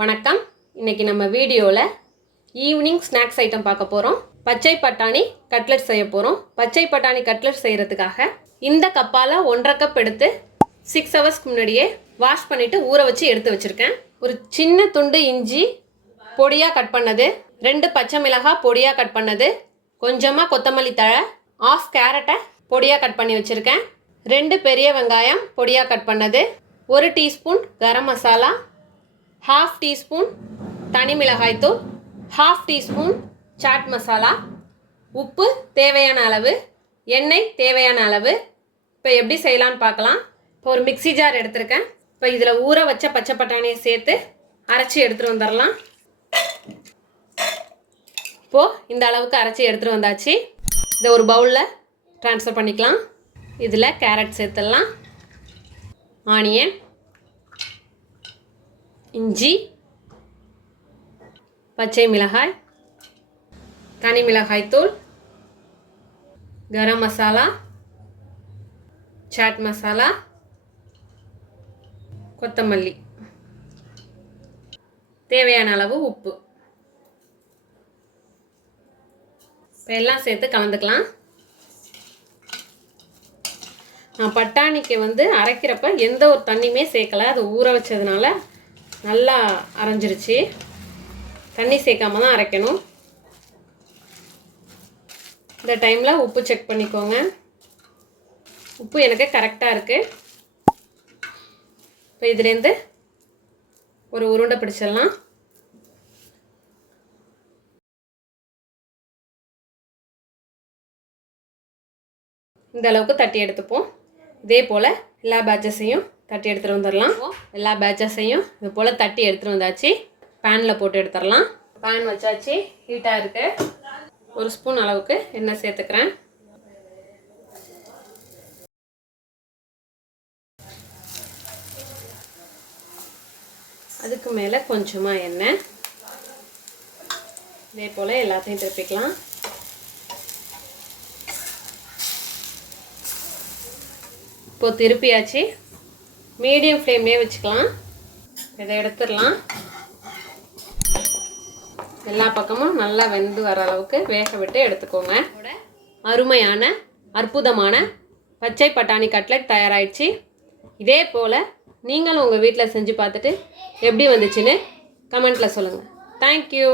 வணக்கம். இன்னைக்கு நம்ம வீடியோவில் ஈவினிங் ஸ்நாக்ஸ் ஐட்டம் பார்க்க போகிறோம். பச்சை பட்டாணி கட்லெட் செய்ய போகிறோம். பச்சை பட்டாணி கட்லெட் செய்கிறதுக்காக இந்த கப்பால் 1.5 கப் எடுத்து 6 ஹவர்ஸ்க்கு முன்னாடியே வாஷ் பண்ணிவிட்டு ஊற வச்சு எடுத்து வச்சுருக்கேன். ஒரு சின்ன துண்டு இஞ்சி பொடியாக கட் பண்ணது, 2 பச்சை மிளகாய் பொடியாக கட் பண்ணது, கொஞ்சமாக கொத்தமல்லி தழை, 1/2 கேரட்டை பொடியாக கட் பண்ணி வச்சுருக்கேன், 2 பெரிய வெங்காயம் பொடியாக கட் பண்ணது, 1 டீஸ்பூன் கரம் மசாலா, 1/2 டீஸ்பூன் தனி மிளகாய் தூள், 1/2 டீஸ்பூன் சாட் மசாலா, உப்பு தேவையான அளவு, எண்ணெய் தேவையான அளவு. இப்போ எப்படி செய்யலான்னு பார்க்கலாம். இப்போ ஒரு மிக்ஸி ஜார் எடுத்திருக்கேன். இப்போ இதில் ஊற வச்ச பச்சை பட்டாணியை சேர்த்து அரைச்சி எடுத்துகிட்டு வந்துடலாம். இப்போது இந்த அளவுக்கு அரைச்சி எடுத்துகிட்டு வந்தாச்சு. இதை ஒரு பவுலில் ட்ரான்ஸ்ஃபர் பண்ணிக்கலாம். இதில் கேரட் சேர்த்துடலாம், ஆனியன், இஞ்சி, பச்சை மிளகாய், தனி மிளகாய் தூள், கரம் மசாலா, சாட் மசாலா, கொத்தமல்லி, தேவையான அளவு உப்பு. இப்போ எல்லாம் சேர்த்து கலந்துக்கலாம். நான் பட்டாணிக்கு அரைக்கிறப்ப எந்த ஒரு தண்ணியுமே சேர்க்கலை. அது ஊற வச்சதுனால நல்லா அரைஞ்சிருச்சு. தண்ணி சேர்க்காம தான் அரைக்கணும். இந்த டைமில் உப்பு செக் பண்ணிக்கோங்க. உப்பு எனக்கு கரெக்டாக இருக்குது. இப்போ இதுலேருந்து ஒரு உருண்டை பிடிச்சிடலாம். இந்த அளவுக்கு தட்டி எடுத்துப்போம். இதே போல் எல்லா பேட்சஸையும் தட்டி எடுத்துகிட்டு வந்துடலாம். எல்லா பேட்சஸையும் இது போல் தட்டி எடுத்துகிட்டு வந்தாச்சு. பேனில் போட்டு எடுத்துடலாம். பேன் வச்சாச்சு, ஹீட்டாக இருக்குது. 1 ஸ்பூன் அளவுக்கு எண்ணெய் சேர்த்துக்கிறேன். அதுக்கு மேலே கொஞ்சமாக எண்ணெய். இதே போல் எல்லாத்தையும் திருப்பிக்கலாம். இப்போது திருப்பியாச்சு. மீடியம் ஃப்ளேம்லேயே வச்சுக்கலாம். இதை எடுத்துடலாம். எல்லா பக்கமும் நல்லா வெந்து வர அளவுக்கு வேக விட்டு எடுத்துக்கோங்க. அருமையான அற்புதமான பச்சை பட்டாணி கட்லெட் தயாராகிடுச்சு. இதே போல் நீங்களும் உங்கள் வீட்டில் செஞ்சு பார்த்துட்டு எப்படி வந்துச்சுன்னு கமெண்ட்டில் சொல்லுங்கள். தேங்க்யூ.